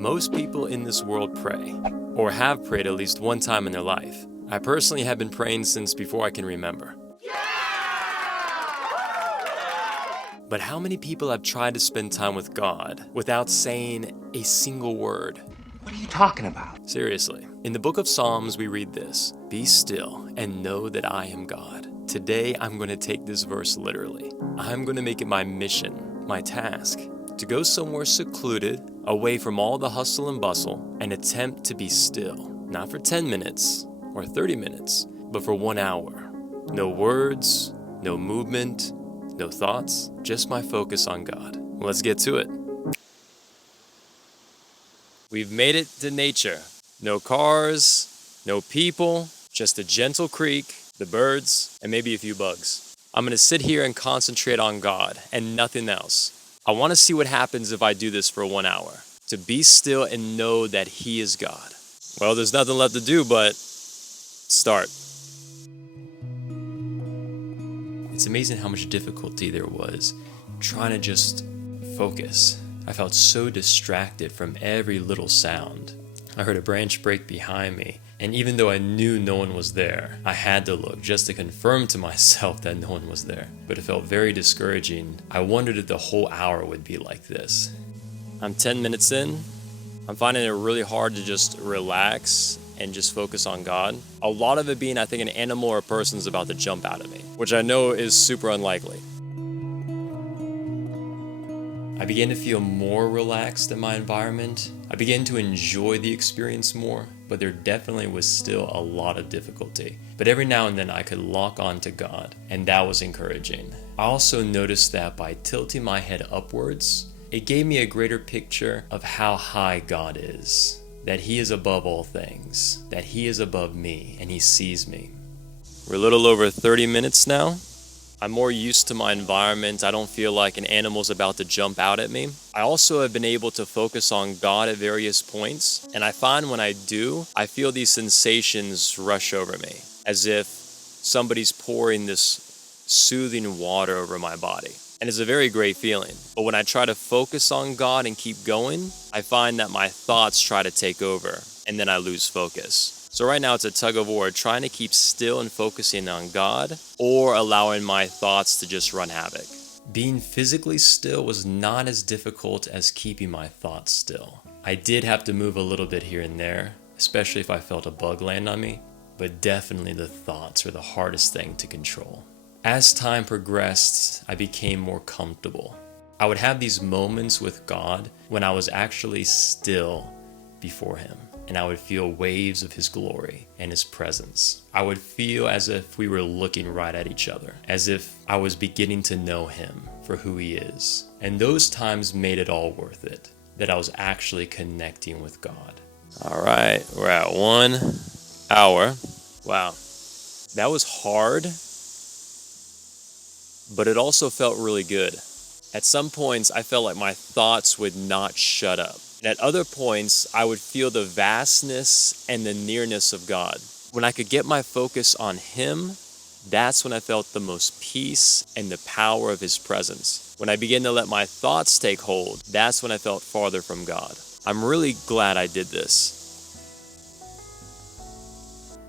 Most people in this world pray, or have prayed at least one time in their life. I personally have been praying since before I can remember. But how many people have tried to spend time with God without saying a single word? What are you talking about? Seriously. In the book of Psalms, we read this: "Be still and know that I am God." Today, I'm going to take this verse literally. I'm going to make it my mission, my task, to go somewhere secluded, away from all the hustle and bustle, and attempt to be still. Not for 10 minutes or 30 minutes, but for 1 hour. No words, no movement, no thoughts, just my focus on God. Let's get to it. We've made it to nature. No cars, no people, just a gentle creek, the birds, and maybe a few bugs. I'm going to sit here and concentrate on God and nothing else. I want to see what happens if I do this for 1 hour. To be still and know that He is God. Well, there's nothing left to do but start. It's amazing how much difficulty there was trying to just focus. I felt so distracted from every little sound. I heard a branch break behind me, and even though I knew no one was there, I had to look just to confirm to myself that no one was there. But it felt very discouraging. I wondered if the whole hour would be like this. I'm 10 minutes in. I'm finding it really hard to just relax and just focus on God. A lot of it being, I think, an animal or a person's about to jump out at me, which I know is super unlikely. I began to feel more relaxed in my environment. I began to enjoy the experience more, but there definitely was still a lot of difficulty. But every now and then I could lock on to God, and that was encouraging. I also noticed that by tilting my head upwards, it gave me a greater picture of how high God is, that He is above all things, that He is above me, and He sees me. We're a little over 30 minutes now. I'm more used to my environment. I don't feel like an animal's about to jump out at me. I also have been able to focus on God at various points, and I find when I do, I feel these sensations rush over me, as if somebody's pouring this soothing water over my body. And it's a very great feeling. But when I try to focus on God and keep going, I find that my thoughts try to take over, and then I lose focus. So right now it's a tug of war, trying to keep still and focusing on God, or allowing my thoughts to just run havoc. Being physically still was not as difficult as keeping my thoughts still. I did have to move a little bit here and there, especially if I felt a bug land on me, but definitely the thoughts were the hardest thing to control. As time progressed, I became more comfortable. I would have these moments with God when I was actually still before Him, and I would feel waves of His glory and His presence. I would feel as if we were looking right at each other, as if I was beginning to know Him for who He is. And those times made it all worth it, that I was actually connecting with God. All right, we're at 1 hour. Wow, that was hard, but it also felt really good. At some points, I felt like my thoughts would not shut up. And at other points, I would feel the vastness and the nearness of God. When I could get my focus on Him, that's when I felt the most peace and the power of His presence. When I began to let my thoughts take hold, that's when I felt farther from God. I'm really glad I did this.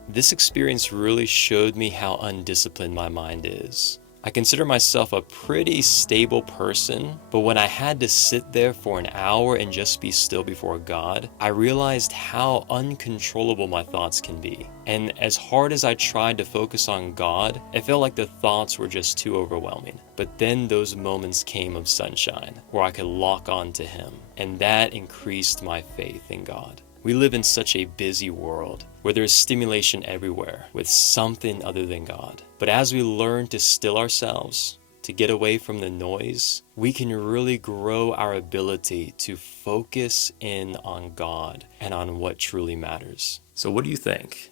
This experience really showed me how undisciplined my mind is. I consider myself a pretty stable person, but when I had to sit there for an hour and just be still before God, I realized how uncontrollable my thoughts can be. And as hard as I tried to focus on God, it felt like the thoughts were just too overwhelming. But then those moments came of sunshine, where I could lock on to Him, and that increased my faith in God. We live in such a busy world where there's stimulation everywhere with something other than God. But as we learn to still ourselves, to get away from the noise, we can really grow our ability to focus in on God and on what truly matters. So what do you think?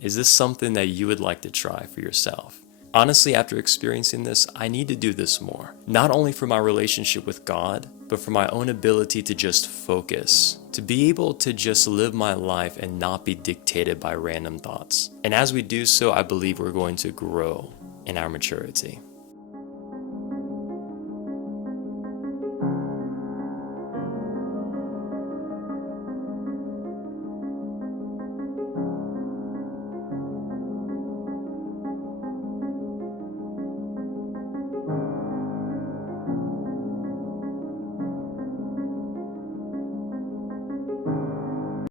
Is this something that you would like to try for yourself? Honestly, after experiencing this, I need to do this more. Not only for my relationship with God, but for my own ability to just focus. To be able to just live my life and not be dictated by random thoughts. And as we do so, I believe we're going to grow in our maturity.